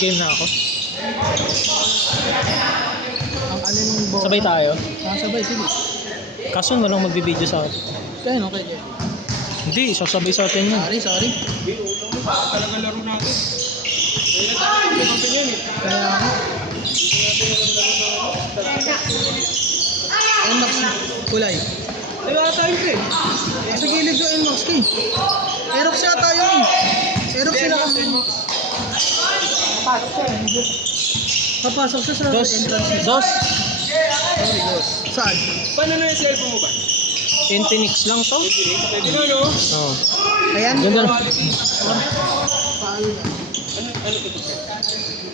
game na ako. Ang ano nung bola. Sabay tayo. Sabay, sige. Kaso walang magbibideo sa atin. Kaya okay. Hindi, sasabay sa atin yun. Sorry. Talaga laro natin. Kaya ako. NMAX kulay. Ay, wala tayo eh. Sa gilid yung NMAX ko eh. Aerox yata yun eh. Aerox sila kasi. Papasok siya sa Dos. entrance. Dos. Sorry, dos. Saan? Paano na yung cellphone mo ba? Infinix lang to. Pwede na, no? Oo. Ayan. Ganda na. Paano na? Ano ito?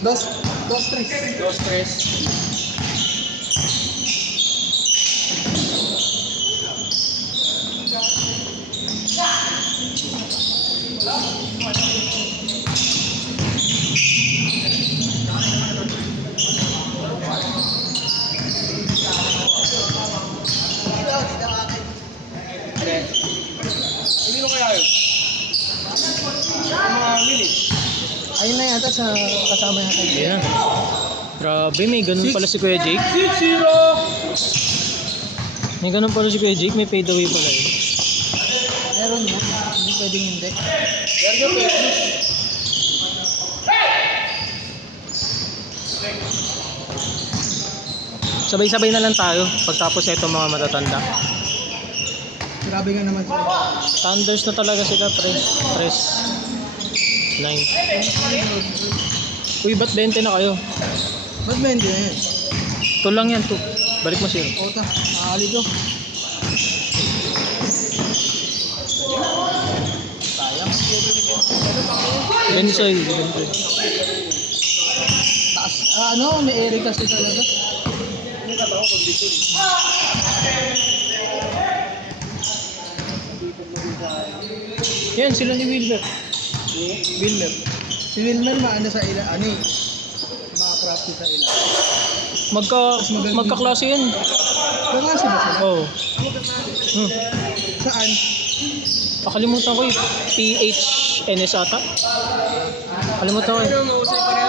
Dos. Dos, tres. Dos, tres. Hindi ko kaya yun. Mga minutes. Ayun na yata sa kasama yata. Ayan. Grabe, may ganun pala si Kuya Jake. 6-0! May ganun pala si Kuya Jake, may fade away pala eh. Meron mo. Hindi pwedeng hindi. Sergio Perez. Sabay-sabay na lang tayo pagtapos itong mga matatanda. Grabe nga naman sila. Thunders na talaga sila, Tres. 9. Uy, ba't 20 na kayo? Ba't ba hindi na yan? Ito lang yan, to. Balik mo zero. Ota, nakakali ko. Sayang. Bensoy. Taas. Ano, may ere kasi talaga. Yan, sila ni Wilber. Wilmer. Si Wilmer maano sa ila, ano eh. Mga-crafty sa ila. Magkaklase yan. Kangasi ba sila? Oo. Saan? Pakalimutan ko eh. PHNS ata. Kalimutan ko eh. Mausay pa rin.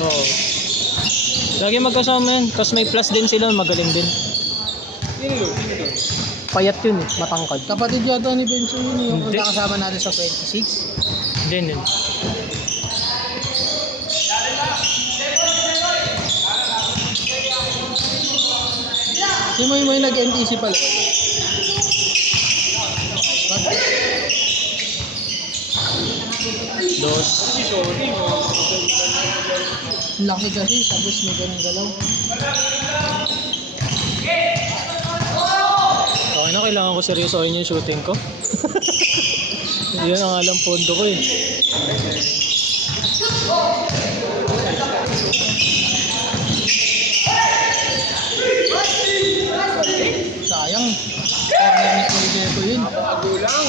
Oo. Lagi magkasama yan. Tapos may plus din sila, magaling din. Sino? Payat yun eh, matangkad. Kapatid yata ni Benzo yun yung Hindi. nakasama natin sa 26. Hindi. Si Moy nag-NTC pala. Dos. Laki kasi, tapos may ganun galaw. Okay na, kailangan ko seryosohin yung shooting ko. Yan ang alam pondo ko eh. Sayang. Corner ni Kuya Jeto yun. Magulang.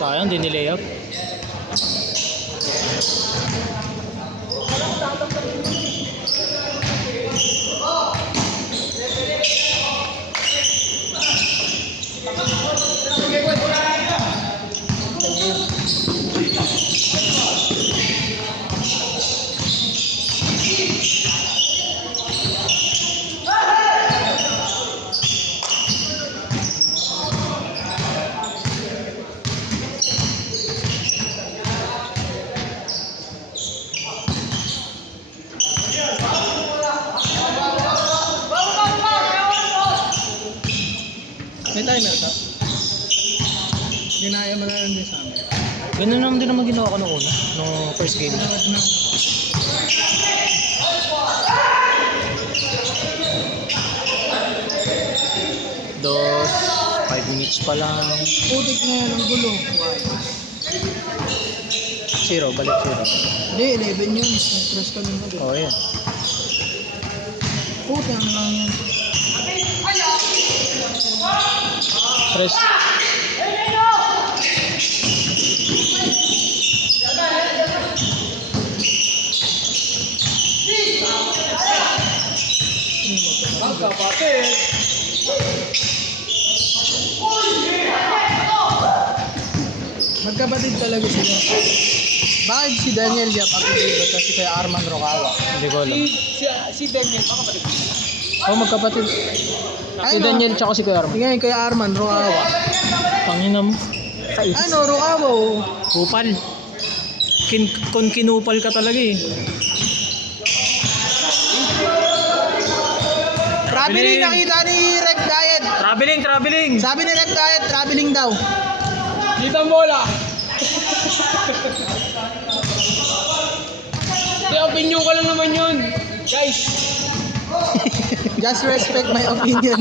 Sayang, din ni-layup. May timer ka? Ginaya mo na lang din sa amin. Ganun naman din naman ginawa ko nung una, nung first game. Tinawad na. Dos, 5 minutes pa lang. Putik na yan ang gulo. 0, balik 0. Hindi, 11 yun. Nag-press ka nung Oh, yan. Putik na lang yan. Press. Ang kapatid. Magkapatid talaga sila. Bakit si Daniel Yap apelido kasi kay Arman Rocawa? Hindi ko alam. Si Daniel, baka pala. Oh, magkapatid. Si Ano? Daniel tsaka si Kuya Arman. Ngayon kay Arman Rocawa. Tangina mo. Ano, Rocawa oh. Kupal. Kinupal ka talaga eh. Traveling, nakita ni Rec Diet. Traveling. Sabi ni Rec Diet, traveling daw. Dito ang bola. Di, opinion ko lang naman yun. Guys, Just respect my opinion.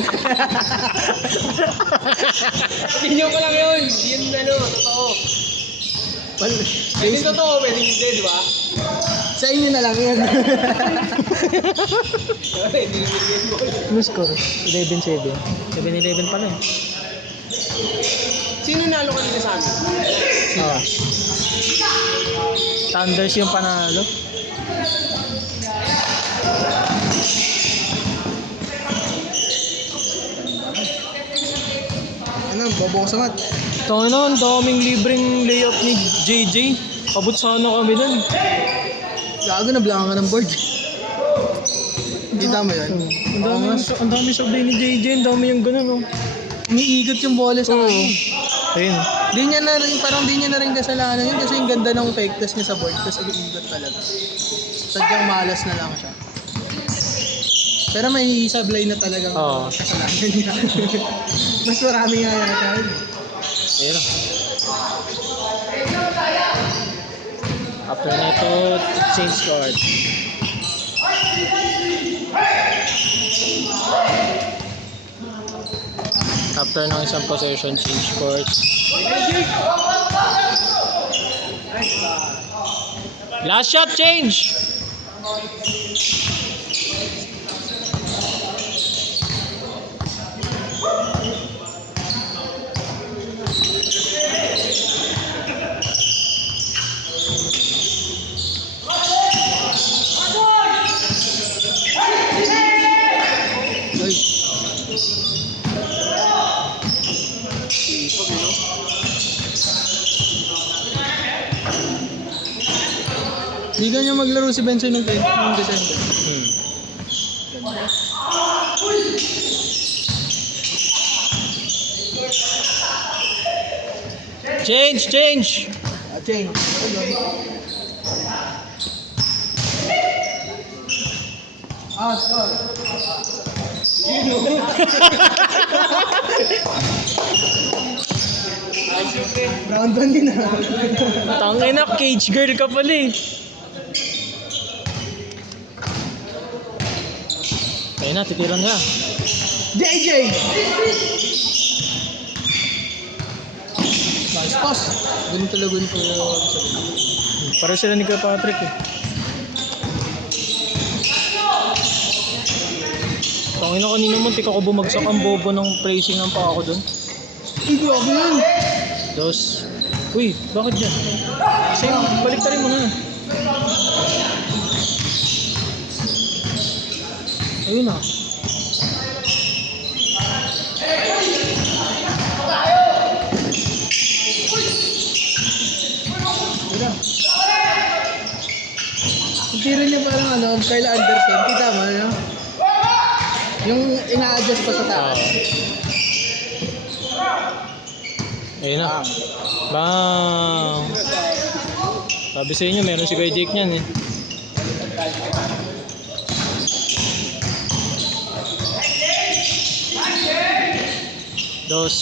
opinion ko lang yun. Yun totoo. Pwede totoo, pwede hindi, di ba? Sa inyo na lang yun. Hindi naman yun. Ano score? 11-7. 7-11 pala eh. Sino nalo kanina sa amin? Ah. Thunders yung panalo. Ano, bobo ko sa mat. Tangina, ang daming libreng layup ni JJ. Abot sana kami nun. Gago na blanka ng board. Kita mo yun? Ang dami sablay ni JJ. Ang dami yung ganun oh. Umiigot yung bola sa Oo. kanya. Ayun. Di niya na rin, parang di niya na rin kasalanan yun kasi yung ganda ng fake test niya sa board tapos umiigot talaga. Sadyang malas na lang siya. Pero may sablay na talagang Oo. kasalanan niya. Mas marami nga yata yun. Ayun oh. After nito, change card. After ng isang possession, change court. Last shot, change! Ay, di ganyan maglaro si Benson ng December. Change! Change. Score. Round 1 din ah. Tangina, cage girl ka pala eh. Ayun na, titiran na. JJ! Nice pass. Ganun talaga yun po Para sila ni Kuya Patrick eh. Tangina, kanina mo, tika ko bumagsak ang bobo ng pricing ng paa ko dun. Hindi ako yan. Dos. Uy, bakit dyan? Same, balik ta rin mo na. Ayun na. Yung tiro niya parang ano, Kyle Anderson. Kita mo, ano? Yung ina-adjust pa sa taas. Ayun na. Bang! Sabi sa inyo, meron si Kuya Jake niyan eh. Dos.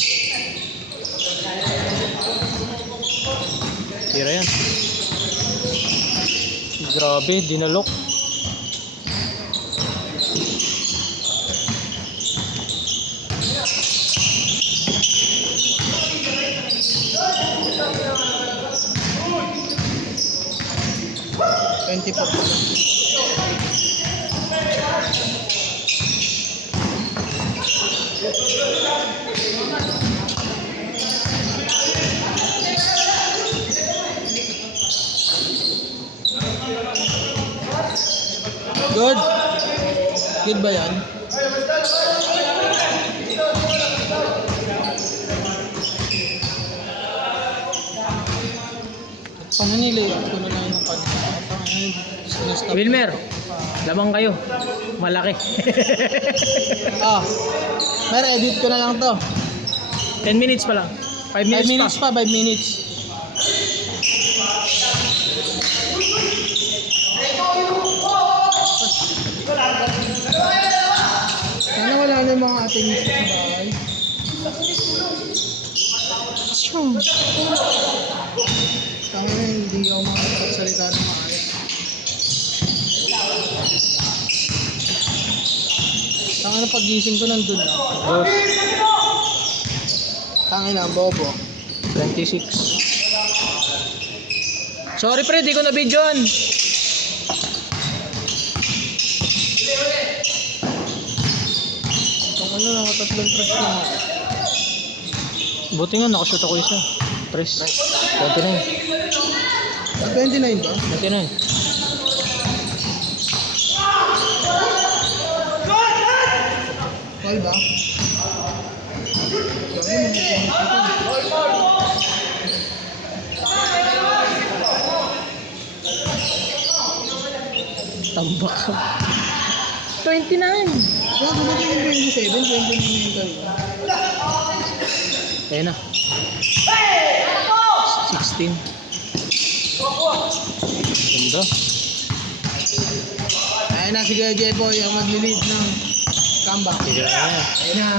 Tira yan. Grabe, dinalok. Good. Good ba yan? Paano nilayout ko na lang yung kanina? Sinastop. Wilmer, lamang kayo. Malaki. Ah, mer, edit ko na lang to. 10 minutes pa lang. 5 5 minutes, minutes pa. pa, 5 minutes. Sana wala na yung mga ating sa bahay. Tama na, hindi ako makapagsalita ng maayos. Tanga na pag-gising ko nandun na. Dos, Tanga na, bobo. 26. Sorry pre, di ko na videoan. Itong ano, nakatatlong trash na nga. Buti nga, nakashoot ako isa. Press. 29. 29 ba? 29. Call ba? Tambak ka. 29. Kaya dumating yung 27, 29 yung kanina. Ayun na. 16. Ganda. Ayun na si Kuya Jeboy ang mag-lead ng comeback. Sige na yan. Ayun na.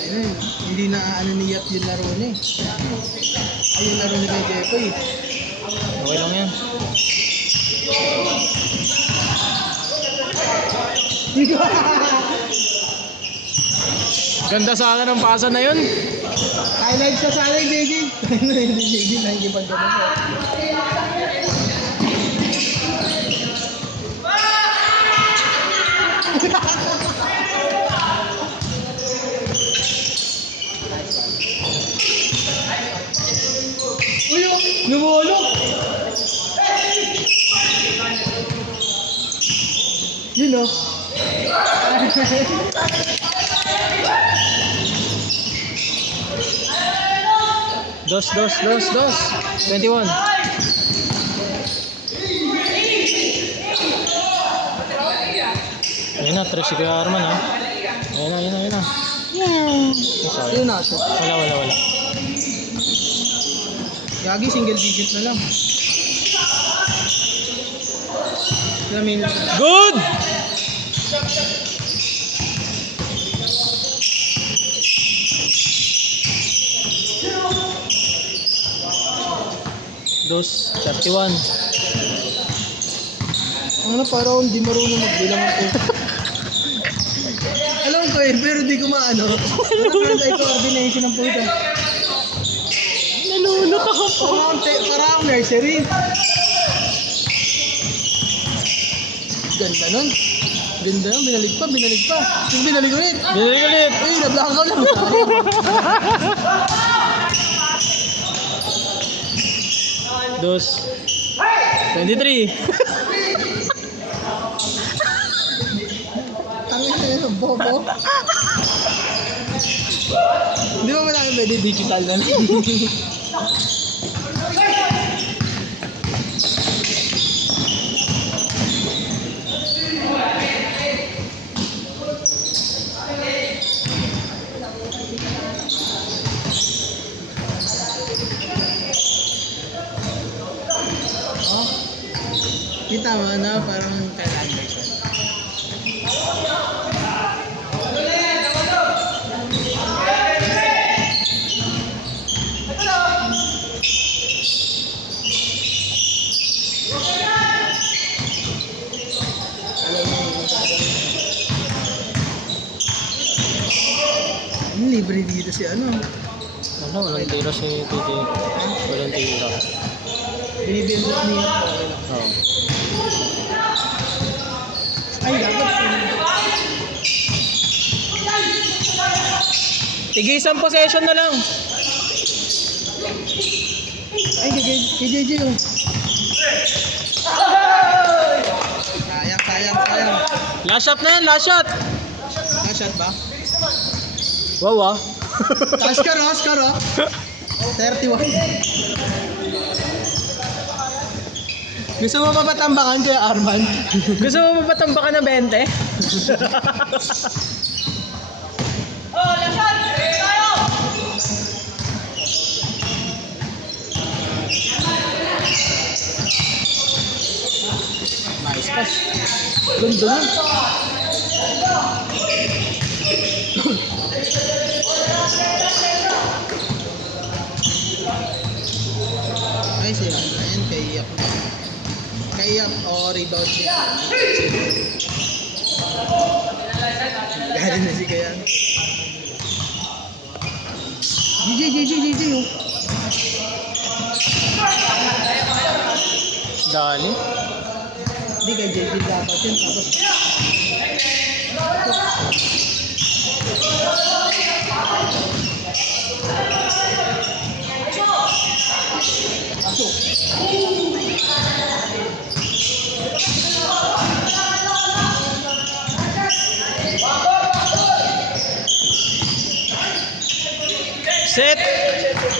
Ayun na, hindi na ano niyat yung laro niya eh. Ay, yung laro ni Kuya Jeboy. Okay lang yan. Ganda sana ng pasa na yun. Highlights sa sana yung JJ. Hindi JJ, nakikipagdala siya. Uy, lumulo! Yun o. Dos. 21. Ayun na, tres si Kuya Arman ha. Ayun na. Ay, sorry. Yun na siya. Wala. Gagi, single digit na lang. Ilang minutes na. Good! Dos, 31. Ano, parang hindi marunong magbilang ako. Alam ko eh, pero di ko maano. Parang ay coordination ng puto. Nalulot ako po. Parang nursery. Ganda nun. Ganda nun, binalik pa. Tapos binalik ulit. Binalik ulit. Uy, nablakaw lang. Dos, 23. Tangin na yun, bobo. Di ba malaki pwede digital na lang? Kita mo na, parang kailangan version. Libre dito si ano. Walang tira si TJ. Walang tira. Binibindot niya. Oo. Ay, dapat. Tig-isang possession na lang. Ay, kay JJ oh. Sayang, sayang, sayang. Last shot na yan, last shot. Last shot ba? Wow ah. Oscar, Oscar, oh. 31. Gusto mo pa patambakan kaya Arman? Gusto mo mapatambakan ng 20? Nice pass. Ganda nun. Nice yan. Ayan, kay Yap na. Kay Yap, rebound niya. Galing na si Kayan. GG, oh. Dali. Hindi kay JJ dapat yun. Tapos. Set.